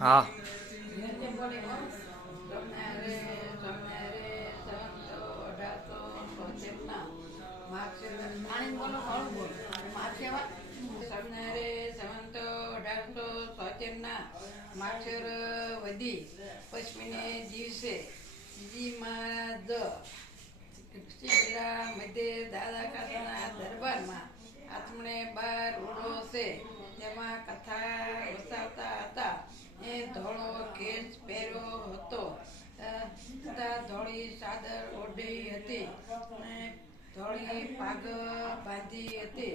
હા. માક્ષર વધી પશ્ચિમને દિવસે મધ્ય દાદા કાકાના દરબારમાં આથમણે બાર ઓળો છે તેમાં કથા વસાવતા હતા. એ ધોળો કેસ પહેર્યો હતો તથા ધોળી ચાદર ઓઢી હતી અને ધોળી પાગ બાંધી હતી.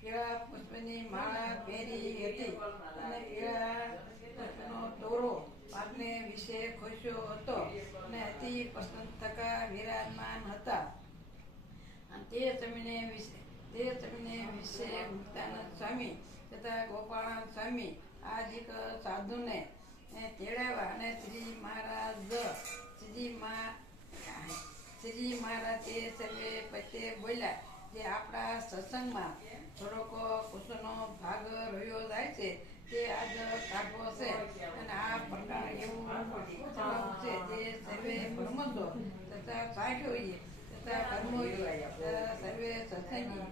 કેળા પુષ્પની માળા પહેરી હતી અને કેળા પુષ્પનો દોરો પાકને વિશે ખોસ્યો હતો અને અતિ પસંદ થકા વિરાજમાન હતા. તે સમયને વિશે મુક્તાનંદ સ્વામી તથા ગોપાળાનંદ સ્વામી આદિક સાધુને તેડાવ્યા અને શ્રીજી મહારાજે સર્વે પતે બોલ્યા જે આપણા સત્સંગમાં થોડોક કુશનો ભાગ રહ્યો જાય છે તે આજ કાઢવો છે અને આ પ્રકાર એવું છે જે સર્વે બ્રહ્મજો તથા સાખ્યોએ તથા કર્મોએ સર્વે સત્સંગી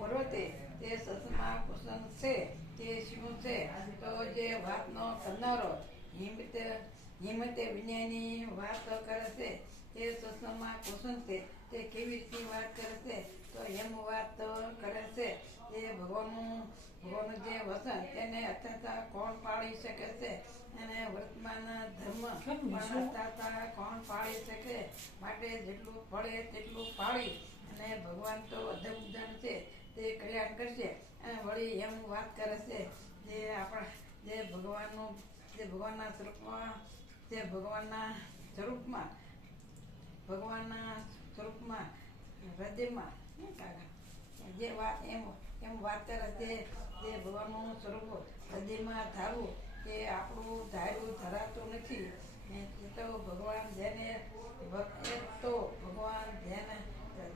પર્વતે તે સત્સંગમાં કુશન છે તે શું છે તો જે વાતનો કરનારો હિંમતે વિજ્ઞાની વાત કરે છે તે સત્સંગમાં કુશન છે. તે કેવી રીતની વાત કરે છે તો એમ વાત કરે છે જે ભગવાનનું જે વસન તેને અથતા કોણ પાળી શકે છે અને વર્તમાન ધર્મ અથતા કોણ પાળી શકે. માટે જેટલું પડે તેટલું પાળી અને ભગવાન તો અધમ છે તે કલ્યાણ કરશે. અને વળી એમ વાત કરે છે જે આપણા જે ભગવાનના હૃદયમાં જે વાત એમ વાત કરે છે જે ભગવાનનું સ્વરૂપ હૃદયમાં ધારવું કે આપણું ધાર્યું ધરાતું નથી. ભગવાન જેને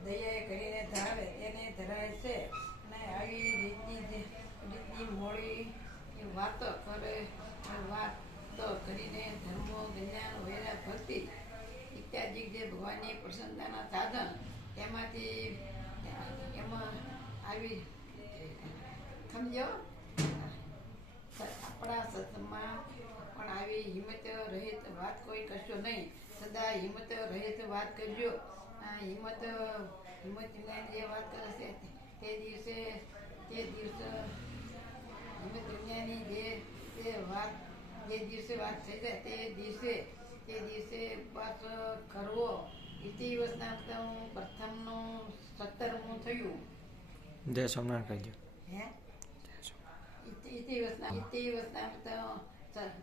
દયા કરીને ધરાવે તેને ધરાય છે. અને આવી રીતની મોડી વાત કરીને ધર્મો જ્ઞાન વૈરાગ ભક્તિ ઇત્યાદિ જે ભગવાનની પ્રસન્નતાના સાધન એમાં આવી સમજો. આપણા સત્સંગમાં પણ આવી હિંમત રહિત વાત કોઈ કરશો નહીં. સદા હિંમત રહિત વાત કરજો. હિંમત વિજ્ઞાની જે વાત કરે છે તે દિવસે હિંમત વિજ્ઞાની જે દિવસે વાત થઈ જાય તે દિવસે ઉપવાસ કરવો. ઇતિવસના પ્રથમનું 17મું થયું. જય સોમનાથ કહેજો.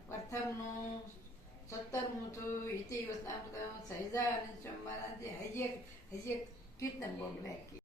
પ્રથમનું 17મું થયું. ઇતિવસના સહેજાનંદ મહારાજે હજી એક કીર્તન બોલવાય.